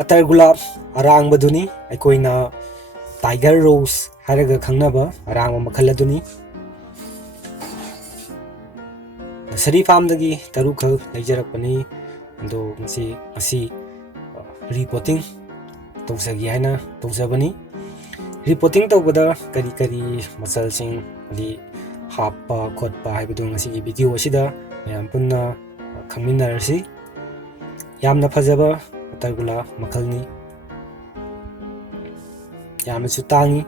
ꯑꯇꯔ ꯒꯨꯂꯥꯞ ꯑꯔꯥꯡꯕꯗꯨꯅꯤ ꯑꯩꯈꯣꯏꯅ ꯇꯥꯏꯒꯔ ꯔꯣꯁ ꯍꯥꯏꯔꯒ ꯈꯪꯅꯕ ꯑꯔꯥꯡꯕ ꯃꯈꯜ ꯑꯗꯨꯅꯤ ꯅꯁꯔꯤ ꯐꯥꯔꯝꯗꯒꯤ ꯇꯔꯨꯛꯈꯛ ꯂꯩꯖꯔꯛꯄꯅꯤ ꯑꯗꯣ ꯉꯁꯤ ꯔꯤꯄꯣꯔꯇꯤꯡ ꯇꯧꯖꯒꯦ ꯍꯥꯏꯅ ꯇꯧꯖꯕꯅꯤ ꯔꯤꯄꯣꯔꯇꯤꯡ ꯇꯧꯕꯗ ꯀꯔꯤ ꯀꯔꯤ ꯃꯆꯜꯁꯤꯡ ꯍꯥꯏꯗꯤ ꯍꯥꯞꯄ ꯈꯣꯠꯄ ꯍꯥꯏꯕꯗꯨ ꯉꯁꯤꯒꯤ ꯚꯤꯗꯤꯑꯣ ꯑꯁꯤꯗ ꯃꯌꯥꯝ ꯄꯨꯟꯅ ꯈꯪꯃꯤꯟꯅꯔꯁꯤ ꯌꯥꯝꯅ ꯐꯖꯕ ꯑꯇꯔ ꯒꯨꯂꯥꯞ ꯃꯈꯜꯅꯤ ꯌꯥꯝꯅꯁꯨ ꯇꯥꯡꯉꯤ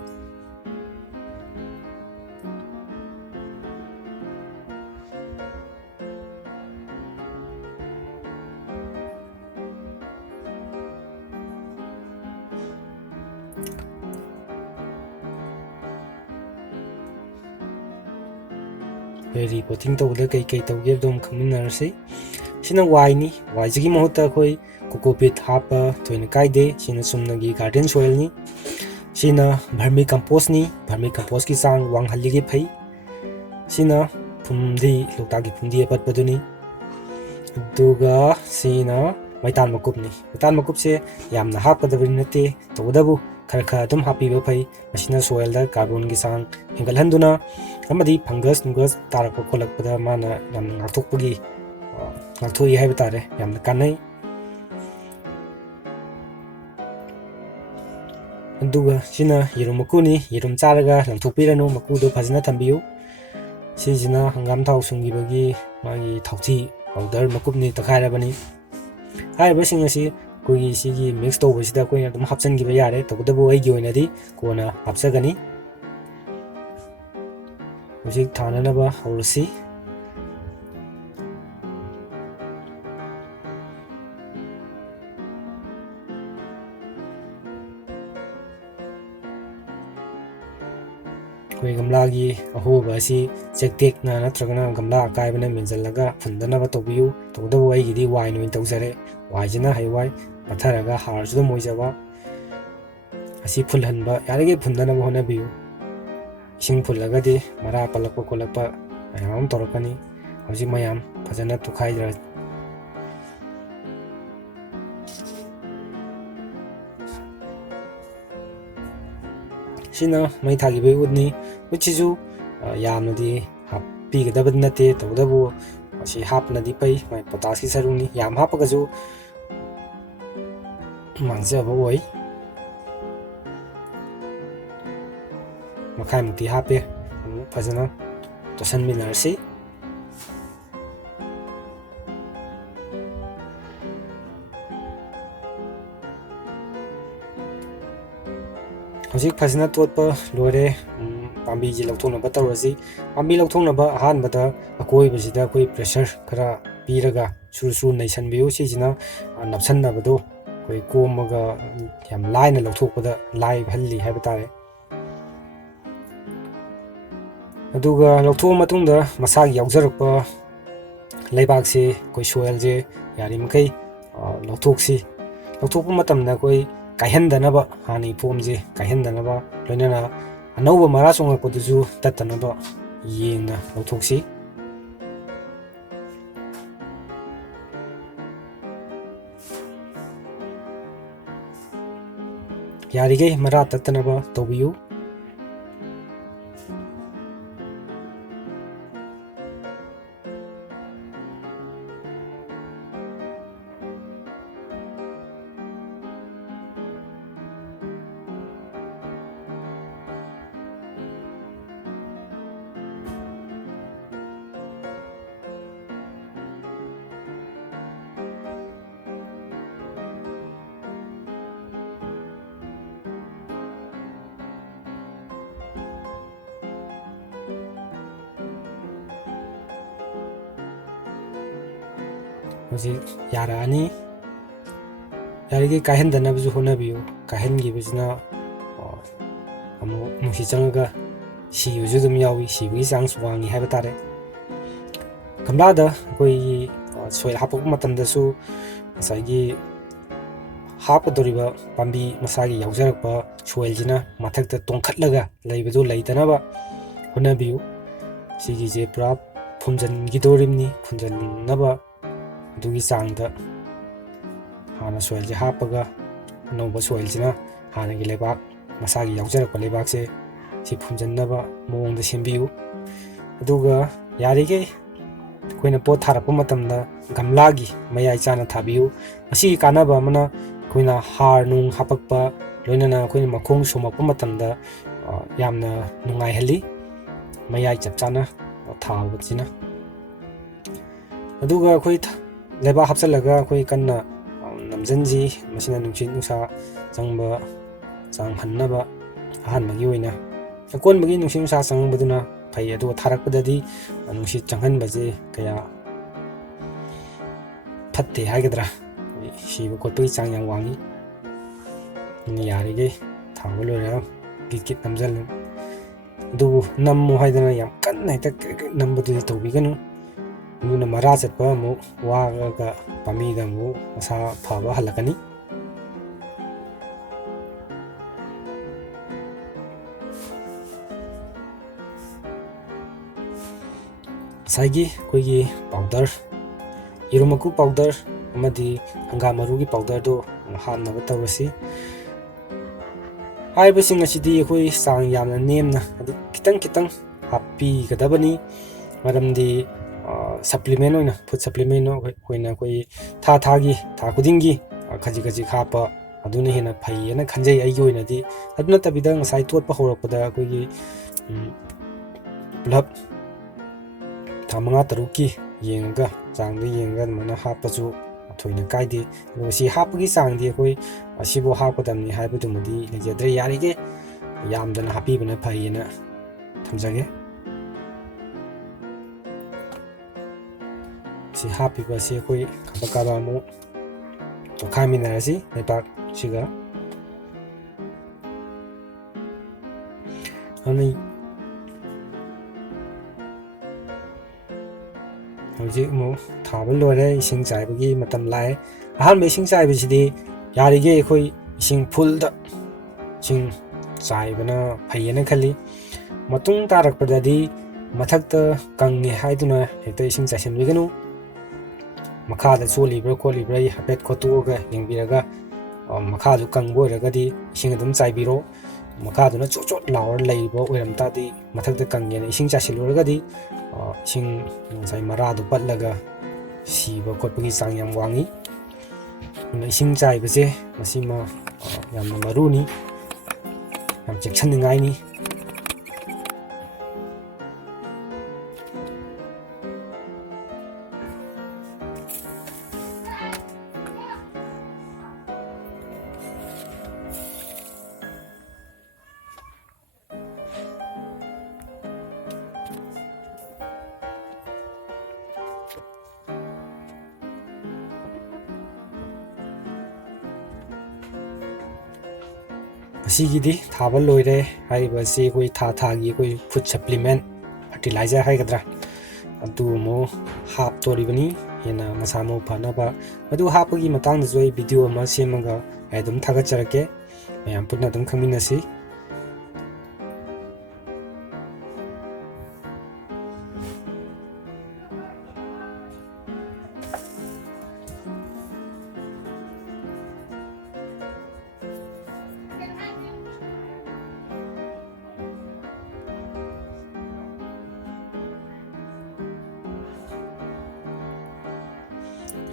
ꯔꯤꯄꯣꯔꯇꯤꯡ ꯇꯧꯕꯗ ꯀꯩ ꯇꯧꯒꯦ ꯑꯗꯨꯝ ꯈꯪꯃꯤꯟꯅꯔꯁꯤ ꯁꯤꯅ ꯋꯥꯏꯅꯤ ꯋꯥꯏꯁꯤꯒꯤ ꯃꯍꯨꯠꯇ ꯑꯩꯈꯣꯏ ꯀꯣꯀꯣꯄꯤꯠ ꯍꯥꯞꯄ ꯊꯣꯏꯅ ꯀꯥꯏꯗꯦ ꯁꯤꯅ ꯆꯨꯝꯅꯒꯤ ꯒꯥꯔꯗꯦꯟ ꯁꯣꯏꯜꯅꯤ ꯁꯤꯅ ꯚꯔꯃꯤ ꯀꯝꯄꯣꯁꯅꯤ ꯚꯔꯃꯤ ꯀꯝꯄꯣꯁꯀꯤ ꯆꯥꯡ ꯋꯥꯡꯍꯜꯂꯤꯒꯩ ꯐꯩ ꯁꯤꯅ ꯐꯨꯝꯗꯤ ꯂꯣꯛꯇꯥꯛꯀꯤ ꯐꯨꯝꯗꯤ ꯑꯄꯠꯄꯗꯨꯅꯤ ꯑꯗꯨꯒ ꯁꯤꯅ ꯃꯩꯇꯥꯟ ꯃꯀꯨꯞꯅꯤ ꯃꯩꯇꯥꯟ ꯃꯀꯨꯞꯁꯦ ꯌꯥꯝꯅ ꯍꯥꯞꯀꯗꯕꯗꯤ ꯅꯠꯇꯦ ꯇꯧꯕꯇꯕꯨ ꯈꯔ ꯑꯗꯨꯝ ꯍꯥꯞꯄꯤꯕ ꯐꯩ ꯃꯁꯤꯅ ꯁꯣꯏꯜꯗ ꯀꯥꯔꯕꯣꯟꯒꯤ ꯆꯥꯡ ꯍꯦꯟꯒꯠꯍꯟꯗꯨꯅ ꯑꯃꯗꯤ ꯐꯪꯒꯁ ꯅꯨꯡꯒꯁ ꯇꯥꯔꯛꯄ ꯈꯣꯠꯂꯛꯄꯗ ꯃꯥꯅ ꯌꯥꯝꯅ ꯉꯥꯛꯊꯣꯛꯏ ꯍꯥꯏꯕ ꯇꯥꯔꯦ ꯌꯥꯝꯅ ꯀꯥꯟꯅꯩ ꯑꯗꯨꯒ ꯁꯤꯅ ꯌꯦꯔꯨꯝ ꯃꯀꯨꯅꯤ ꯌꯦꯔꯨꯝ ꯆꯥꯔꯒ ꯂꯪꯊꯣꯛꯄꯤꯔꯅꯨ ꯃꯀꯨꯗꯣ ꯐꯖꯅ ꯊꯝꯕꯤꯌꯨ ꯁꯤꯁꯤꯅ ꯍꯪꯒꯥꯝ ꯊꯥꯎ ꯁꯨꯡꯈꯤꯕꯒꯤ ꯃꯥꯒꯤ ꯊꯥꯎꯊꯤ ꯄꯥꯎꯗꯔ ꯃꯀꯨꯞꯅꯤ ꯇꯛꯈꯥꯏꯔꯕꯅꯤ ꯍꯥꯏꯔꯤꯕꯁꯤꯡ ꯑꯁꯤ ꯑꯩꯈꯣꯏꯒꯤ ꯁꯤꯒꯤ ꯃꯤꯛꯁ ꯇꯧꯕꯁꯤꯗ ꯑꯩꯈꯣꯏꯅ ꯑꯗꯨꯝ ꯍꯥꯞꯆꯤꯟꯈꯤꯕ ꯌꯥꯔꯦ ꯇꯧꯕꯇꯕꯨ ꯑꯩꯒꯤ ꯑꯣꯏꯅꯗꯤ ꯀꯣꯟꯅ ꯍꯥꯞꯆꯒꯅꯤ ꯍꯧꯖꯤꯛ ꯊꯥꯅꯅꯕ ꯍꯧꯔꯁꯤ ꯑꯩꯈꯣꯏ ꯒꯝꯂꯥꯒꯤ ꯑꯍꯣꯕ ꯑꯁꯤ ꯆꯦꯛꯇꯦꯛꯅ ꯅꯠꯇ꯭ꯔꯒꯅ ꯒꯝꯂꯥ ꯑꯀꯥꯏꯕꯅ ꯃꯦꯟꯁꯤꯜꯂꯒ ꯐꯨꯟꯗꯅꯕ ꯇꯧꯕꯤꯌꯨ ꯇꯧꯕꯇꯕꯨ ꯑꯩꯒꯤꯗꯤ ꯋꯥꯏꯟ ꯑꯣꯏꯅ ꯇꯧꯖꯔꯦ ꯋꯥꯏꯁꯤꯅ ꯍꯩꯋꯥꯏ ꯄꯠꯊꯔꯒ ꯍꯥꯔꯁꯨ ꯑꯗꯨꯝ ꯑꯣꯏꯖꯕ ꯑꯁꯤ ꯐꯨꯜꯍꯟꯕ ꯌꯥꯔꯤꯈꯩ ꯐꯨꯟꯗꯅꯕ ꯍꯣꯠꯅꯕꯤꯌꯨ ꯏꯁꯤꯡ ꯐꯨꯜꯂꯒꯗꯤ ꯃꯔꯥ ꯄꯜꯂꯛꯄ ꯈꯣꯠꯂꯛꯄ ꯃꯌꯥꯝ ꯑꯃ ꯇꯧꯔꯛꯀꯅꯤ ꯍꯧꯖꯤꯛ ꯃꯌꯥꯝ ꯐꯖꯅ ꯇꯣꯈꯥꯏꯗ꯭ꯔ ꯁꯤꯅ ꯃꯩ ꯊꯥꯈꯤꯕꯒꯤ ꯎꯠꯅꯤ ꯎꯠꯁꯤꯁꯨ ꯌꯥꯝꯅꯗꯤ ꯍꯥꯞꯄꯤꯒꯗꯕꯗꯤ ꯅꯠꯇꯦ ꯇꯧꯕꯇꯕꯨ ꯃꯁꯤ ꯍꯥꯞꯄꯅꯗꯤ ꯐꯩ ꯃꯥꯏ ꯄꯣꯇꯥꯁꯀꯤ ꯁꯔꯨꯛꯅꯤ ꯌꯥꯝ ꯍꯥꯞꯄꯒꯁꯨ ꯃꯥꯡꯖꯕ ꯑꯣꯏ ꯃꯈꯥꯏꯃꯨꯛꯇꯤ ꯍꯥꯞꯄꯦ ꯑꯃꯨꯛ ꯐꯖꯅ ꯇꯣꯠꯁꯟꯃꯤꯟꯅꯔꯁꯤ ꯍꯧꯖꯤꯛ ꯐꯖꯅ ꯇꯣꯠꯄ ꯂꯣꯏꯔꯦ ꯄꯥꯝꯕꯤꯁꯤ ꯂꯧꯊꯣꯛꯅꯕ ꯇꯧꯔꯁꯤ ꯄꯥꯝꯕꯤ ꯂꯧꯊꯣꯛꯅꯕ ꯑꯍꯥꯟꯕꯗ ꯑꯀꯣꯏꯕꯁꯤꯗ ꯑꯩꯈꯣꯏ ꯄ꯭ꯔꯦꯁꯔ ꯈꯔ ꯄꯤꯔꯒ ꯁꯨꯔ ꯅꯩꯁꯟꯕꯤꯌꯨ ꯁꯤꯁꯤꯅ ꯅꯞꯁꯟꯅꯕꯗꯣ ꯑꯩꯈꯣꯏ ꯀꯣꯝꯃꯒ ꯌꯥꯝ ꯂꯥꯏꯅ ꯂꯧꯊꯣꯛꯄꯗ ꯂꯥꯏꯍꯜꯂꯤ ꯍꯥꯏꯕ ꯇꯥꯔꯦ ꯑꯗꯨꯒ ꯂꯧꯊꯣꯛꯑ ꯃꯇꯨꯡꯗ ꯃꯁꯥꯒꯤ ꯌꯥꯎꯖꯔꯛꯄ ꯂꯩꯕꯥꯛꯁꯦ ꯑꯩꯈꯣꯏ ꯁꯣꯏꯜꯁꯦ ꯌꯥꯔꯤꯃꯈꯩ ꯂꯧꯊꯣꯛꯁꯤ ꯂꯧꯊꯣꯛꯄ ꯃꯇꯝꯗ ꯑꯩꯈꯣꯏ ꯀꯥꯏꯍꯟꯗꯅꯕ ꯍꯥꯟꯅꯒꯤ ꯐꯣꯝꯁꯦ ꯀꯥꯏꯍꯟꯗꯅꯕ ꯂꯣꯏꯅꯅ ꯑꯅꯧꯕ ꯃꯔꯥ ꯆꯣꯡꯂꯛꯄꯗꯨꯁꯨ ꯇꯠꯇꯅꯕ ꯌꯦꯡꯅ ꯂꯧꯊꯣꯛꯁꯤ ꯌꯥꯔꯤꯈꯩ ꯃꯔꯥ ꯇꯠꯇꯅꯕ ꯇꯧꯕꯤꯌꯨ ꯍꯧꯖꯤꯛ ꯌꯥꯔꯛꯑꯅꯤ ꯌꯥꯔꯤꯈꯩ ꯀꯥꯏꯍꯟꯗꯅꯕꯁꯨ ꯍꯣꯠꯅꯕꯤꯌꯨ ꯀꯥꯏꯍꯟꯈꯤꯕꯁꯤꯅ ꯑꯃꯨꯛ ꯅꯨꯡꯁꯤ ꯆꯪꯉꯒ ꯁꯤꯕꯁꯨ ꯑꯗꯨꯝ ꯌꯥꯎꯏ ꯁꯤꯕꯒꯤ ꯆꯥꯡꯁꯨ ꯋꯥꯡꯉꯤ ꯍꯥꯏꯕ ꯇꯥꯔꯦ ꯒꯝꯂꯥꯗ ꯑꯩꯈꯣꯏꯒꯤ ꯁꯣꯏꯜ ꯍꯥꯞꯄꯛꯄ ꯃꯇꯝꯗꯁꯨ ꯉꯁꯥꯏꯒꯤ ꯍꯥꯞꯀꯗꯧꯔꯤꯕ ꯄꯥꯝꯕꯤ ꯃꯁꯥꯒꯤ ꯌꯥꯎꯖꯔꯛꯄ ꯁꯣꯏꯜꯁꯤꯅ ꯃꯊꯛꯇ ꯇꯣꯡꯈꯠꯂꯒ ꯂꯩꯕꯗꯨ ꯂꯩꯇꯅꯕ ꯍꯣꯠꯅꯕꯤꯌꯨ ꯁꯤꯒꯤꯁꯦ ꯄꯨꯔꯥ ꯐꯨꯝꯖꯤꯟꯈꯤꯗꯣꯔꯤꯕꯅꯤ ꯐꯨꯝꯖꯤꯟꯅꯕ ꯑꯗꯨꯒꯤ ꯆꯥꯡꯗ ꯍꯥꯟꯅ ꯁꯣꯏꯜꯁꯦ ꯍꯥꯞꯄꯒ ꯑꯅꯧꯕ ꯁꯣꯏꯜꯁꯤꯅ ꯍꯥꯟꯅꯒꯤ ꯂꯩꯕꯥꯛ ꯃꯁꯥꯒꯤ ꯌꯥꯎꯖꯔꯛꯄ ꯂꯩꯕꯥꯛꯁꯦ ꯁꯤ ꯐꯨꯝꯖꯤꯟꯅꯕ ꯃꯑꯣꯡꯗ ꯁꯦꯝꯕꯤꯌꯨ ꯑꯗꯨꯒ ꯌꯥꯔꯤꯈꯩ ꯑꯩꯈꯣꯏꯅ ꯄꯣꯠ ꯊꯥꯔꯛꯄ ꯃꯇꯝꯗ ꯒꯝꯂꯥꯒꯤ ꯃꯌꯥꯏ ꯆꯥꯅ ꯊꯥꯕꯤꯌꯨ ꯃꯁꯤꯒꯤ ꯀꯥꯟꯅꯕ ꯑꯃꯅ ꯑꯩꯈꯣꯏꯅ ꯍꯥꯔ ꯅꯨꯡ ꯍꯥꯞꯄꯛꯄ ꯂꯣꯏꯅꯅ ꯑꯩꯈꯣꯏꯅ ꯃꯈꯣꯡ ꯁꯨꯝꯃꯛꯄ ꯃꯇꯝꯗ ꯌꯥꯝꯅ ꯅꯨꯡꯉꯥꯏꯍꯜꯂꯤ ꯃꯌꯥꯏ ꯆꯞ ꯆꯥꯅ ꯊꯥꯕꯁꯤꯅ ꯑꯗꯨꯒ ꯑꯩꯈꯣꯏ ꯂꯩꯕꯥꯛ ꯍꯥꯞꯆꯤꯜꯂꯒ ꯑꯩꯈꯣꯏ ꯀꯟꯅ ꯅꯝꯖꯟꯁꯤ ꯃꯁꯤꯅ ꯅꯨꯡꯁꯤꯠ ꯅꯨꯡꯁꯥ ꯆꯪꯕ ꯆꯥꯡꯍꯟꯅꯕ ꯑꯍꯥꯟꯕꯒꯤ ꯑꯣꯏꯅ ꯑꯀꯣꯟꯕꯒꯤ ꯅꯨꯡꯁꯤꯠ ꯅꯨꯡꯁꯥ ꯆꯪꯕꯗꯨꯅ ꯐꯩ ꯑꯗꯨꯒ ꯊꯥꯔꯛꯄꯗꯗꯤ ꯅꯨꯡꯁꯤꯠ ꯆꯪꯍꯟꯕꯁꯦ ꯀꯌꯥ ꯐꯠꯇꯦ ꯍꯥꯏꯒꯗ꯭ꯔꯥ ꯁꯤꯕ ꯈꯣꯠꯄꯒꯤ ꯆꯥꯡ ꯌꯥꯝ ꯋꯥꯡꯉꯤ ꯌꯥꯔꯤꯈꯩ ꯊꯥꯕ ꯂꯣꯏꯔꯒ ꯒꯤꯠ ꯅꯝꯁꯤꯜꯂꯨ ꯑꯗꯨꯕꯨ ꯅꯝꯃꯨ ꯍꯥꯏꯗꯅ ꯌꯥꯝ ꯀꯟꯅ ꯍꯦꯛꯇ ꯅꯝꯕꯗꯨꯗꯤ ꯇꯧꯕꯤꯒꯅꯨ ꯑꯗꯨꯅ ꯃꯔꯥ ꯆꯠꯄ ꯑꯃꯨꯛ ꯋꯥꯒ ꯄꯥꯝꯕꯤꯗ ꯑꯃꯨꯛ ꯃꯁꯥ ꯐꯕ ꯍꯜꯂꯛꯀꯅꯤ ꯉꯁꯥꯏꯒꯤ ꯑꯩꯈꯣꯏꯒꯤ ꯄꯥꯎꯗꯔ ꯌꯦꯔꯨꯝ ꯃꯀꯨ ꯄꯥꯎꯗꯔ ꯑꯃꯗꯤ ꯍꯪꯒꯥꯝ ꯃꯔꯨꯒꯤ ꯄꯥꯎꯗꯔꯗꯨ ꯍꯥꯞꯅꯕ ꯇꯧꯔꯁꯤ ꯍꯥꯏꯔꯤꯕꯁꯤꯡ ꯑꯁꯤꯗꯤ ꯑꯩꯈꯣꯏ ꯆꯥꯡ ꯌꯥꯝꯅ ꯅꯦꯝꯅ ꯈꯤꯇꯪ ꯈꯤꯇꯪ ꯍꯥꯞꯄꯤꯒꯗꯕꯅꯤ ꯃꯔꯝꯗꯤ ꯁꯄ꯭ꯂꯤꯃꯦꯟ ꯑꯣꯏꯅ ꯐꯨꯗ ꯁꯄ꯭ꯂꯤꯃꯦꯟ ꯑꯣꯏꯅ ꯑꯩꯈꯣꯏ ꯊꯥ ꯈꯨꯗꯤꯡꯒꯤ ꯈꯖꯤꯛ ꯈꯖꯤꯛ ꯍꯥꯞꯄ ꯑꯗꯨꯅ ꯍꯦꯟꯅ ꯐꯩꯌꯦꯅ ꯈꯟꯖꯩ ꯑꯩꯒꯤ ꯑꯣꯏꯅꯗꯤ ꯑꯗꯨ ꯅꯠꯇꯕꯤꯗ ꯉꯁꯥꯏ ꯇꯣꯠꯄ ꯍꯧꯔꯛꯄꯗ ꯑꯩꯈꯣꯏꯒꯤ ꯄꯨꯂꯞ ꯊꯥ 5-6ꯀꯤ ꯌꯦꯡꯉꯒ ꯆꯥꯡꯗꯨ ꯌꯦꯡꯉꯒ ꯑꯗꯨꯃꯥꯏꯅ ꯍꯥꯞꯄꯁꯨ ꯊꯣꯏꯅ ꯀꯥꯏꯗꯦ ꯑꯗꯨꯒ ꯁꯤ ꯍꯥꯞꯄꯒꯤ ꯆꯥꯡꯗꯤ ꯑꯩꯈꯣꯏ ꯑꯁꯤꯕꯨ ꯍꯥꯞꯀꯗꯕꯅꯤ ꯍꯥꯏꯕꯗꯨꯃꯗꯤ ꯂꯩꯖꯗ꯭ꯔꯦ ꯌꯥꯔꯤꯈꯩ ꯌꯥꯝꯗꯅ ꯍꯥꯞꯄꯤꯕꯅ ꯐꯩꯌꯦꯅ ꯊꯝꯖꯒꯦ ꯁꯤ ꯍꯥꯞꯄꯤꯕ ꯑꯁꯤ ꯑꯩꯈꯣꯏ ꯀꯥꯕꯛ ꯑꯃꯨꯛ ꯇꯣꯠꯈꯥꯏꯃꯤꯟꯅꯔꯁꯤ ꯂꯩꯕꯥꯛꯁꯤꯒ ꯍꯧꯖꯤꯛ ꯑꯃꯨꯛ ꯊꯥꯕ ꯂꯣꯏꯔꯦ ꯏꯁꯤꯡ ꯆꯥꯏꯕꯒꯤ ꯃꯇꯝ ꯂꯥꯛꯑꯦ ꯑꯍꯥꯟꯕ ꯏꯁꯤꯡ ꯆꯥꯏꯕꯁꯤꯗꯤ ꯌꯥꯔꯤꯈꯩ ꯑꯩꯈꯣই ꯏꯁꯤꯡ ꯐꯨꯜꯗ ꯏꯁꯤꯡ ꯆꯥꯏꯕꯅ ꯐꯩꯌꯦꯅ ꯈꯜꯂꯤ ꯃꯇꯨꯡ ꯇꯥꯔꯛꯄꯗꯗꯤ ꯃꯊꯛꯇ ꯀꯪꯉꯦ ꯍꯥꯏꯗꯨꯅ ꯍꯦꯛꯇ ꯏꯁꯤꯡ ꯆꯥꯏꯁꯤꯟꯕꯤꯒꯅꯨ ꯃꯈꯥꯗ ꯆꯣꯠꯂꯤꯕ꯭ꯔꯥ ꯈꯣꯠꯂꯤꯕ꯭ꯔꯥ ꯍꯥꯏꯐꯦꯠ ꯈꯣꯠꯇꯣꯛꯑꯒ ꯌꯦꯡꯕꯤꯔꯒ ꯃꯈꯥꯗꯨ ꯀꯪꯕ ꯑꯣꯏꯔꯒꯗꯤ ꯏꯁꯤꯡ ꯑꯗꯨꯝ ꯆꯥꯏꯕꯤꯔꯣ ꯃꯈꯥꯗꯨꯅ ꯆꯣꯠ ꯆꯣꯠ ꯂꯥꯎꯔ ꯂꯩꯕ ꯑꯣꯏꯔꯝ ꯇꯥꯔꯗꯤ ꯃꯊꯛꯇ ꯀꯪꯉꯦꯅ ꯏꯁꯤꯡ ꯆꯥꯏꯁꯤꯜꯂꯨꯔꯒꯗꯤ ꯏꯁꯤꯡ ꯉꯁꯥꯏ ꯃꯔꯥꯗꯨ ꯄꯠꯂꯒ ꯁꯤꯕ ꯈꯣꯠꯄꯒꯤ ꯆꯥꯡ ꯌꯥꯝ ꯋꯥꯡꯉꯤ ꯑꯗꯨꯅ ꯏꯁꯤꯡ ꯆꯥꯏꯕꯁꯦ ꯃꯁꯤꯃ ꯌꯥꯝꯅ ꯃꯔꯨꯅꯤ ꯌꯥꯝ ꯆꯦꯛꯁꯤꯟꯅꯤꯡꯉꯥꯏꯅꯤ ꯑꯁꯤꯒꯤꯗꯤ ꯊꯥꯕ ꯂꯣꯏꯔꯦ ꯍꯥꯏꯔꯤꯕ ꯑꯁꯤ ꯑꯩꯈꯣꯏ ꯊꯥꯒꯤ ꯑꯩꯈꯣꯏ ꯐꯨꯗ ꯁꯄ꯭ꯂꯤꯃꯦꯟ ꯐꯔꯇꯤꯂꯥꯏꯖꯔ ꯍꯥꯏꯒꯗ꯭ꯔꯥ ꯑꯗꯨ ꯑꯃꯨꯛ ꯍꯥꯞꯇꯣꯔꯤꯕꯅꯤ ꯍꯦꯟꯅ ꯃꯁꯥ ꯃꯎ ꯐꯅꯕ ꯃꯗꯨ ꯍꯥꯞꯄꯒꯤ ꯃꯇꯥꯡꯗꯁꯨ ꯑꯩ ꯚꯤꯗꯤꯑꯣ ꯑꯃ ꯁꯦꯝꯃꯒ ꯑꯩ ꯑꯗꯨꯝ ꯊꯥꯒꯠꯆꯔꯛꯀꯦ ꯃꯌꯥꯝ ꯄꯨꯟꯅ ꯑꯗꯨꯝ ꯈꯪꯃꯤꯟꯅꯁꯤ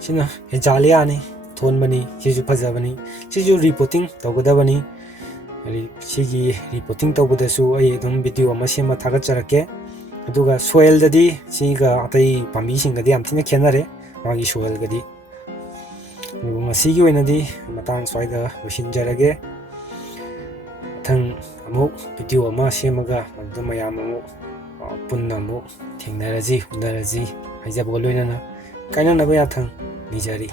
ꯁꯤꯅ ꯑꯦꯖꯥꯂꯤꯌꯥꯅꯤ ꯊꯣꯟꯕꯅꯤ ꯁꯤꯁꯨ ꯐꯖꯕꯅꯤ ꯁꯤꯁꯨ ꯔꯤꯄꯣꯔꯇꯤꯡ ꯇꯧꯒꯗꯕꯅꯤ ꯁꯤꯒꯤ ꯔꯤꯄꯣꯔꯇꯤꯡ ꯇꯧꯕꯗꯁꯨ ꯑꯩ ꯑꯗꯨꯝ ꯚꯤꯗꯤꯑꯣ ꯑꯃ ꯁꯦꯝꯃ ꯊꯥꯒꯠꯆꯔꯛꯀꯦ ꯑꯗꯨꯒ ꯁꯣꯏꯜꯗꯗꯤ ꯁꯤꯒ ꯑꯇꯩ ꯄꯥꯝꯕꯤꯁꯤꯡꯒꯗꯤ ꯌꯥꯝ ꯊꯤꯅ ꯈꯦꯠꯅꯔꯦ ꯃꯥꯒꯤ ꯁꯣꯏꯜꯒꯗꯤ ꯑꯗꯨꯕꯨ ꯉꯁꯤꯒꯤ ꯑꯣꯏꯅꯗꯤ ꯃꯇꯥꯡ ꯁ꯭ꯋꯥꯏꯗ ꯂꯣꯏꯁꯤꯟꯖꯔꯒꯦ ꯃꯊꯪ ꯑꯃꯨꯛ ꯚꯤꯗꯤꯑꯣ ꯑꯃ ꯁꯦꯝꯃꯒ ꯃꯗꯨꯗ ꯃꯌꯥꯝ ꯑꯃꯨꯛ ꯄꯨꯟꯅ ꯑꯃꯨꯛ ꯊꯦꯡꯅꯔꯁꯤ ꯎꯅꯔꯁꯤ ꯍꯥꯏꯖꯕꯒ ꯂꯣꯏꯅꯅ ꯀꯥꯏꯅꯅꯕ ꯌꯥꯊꯪ ꯅꯤꯖꯔꯤ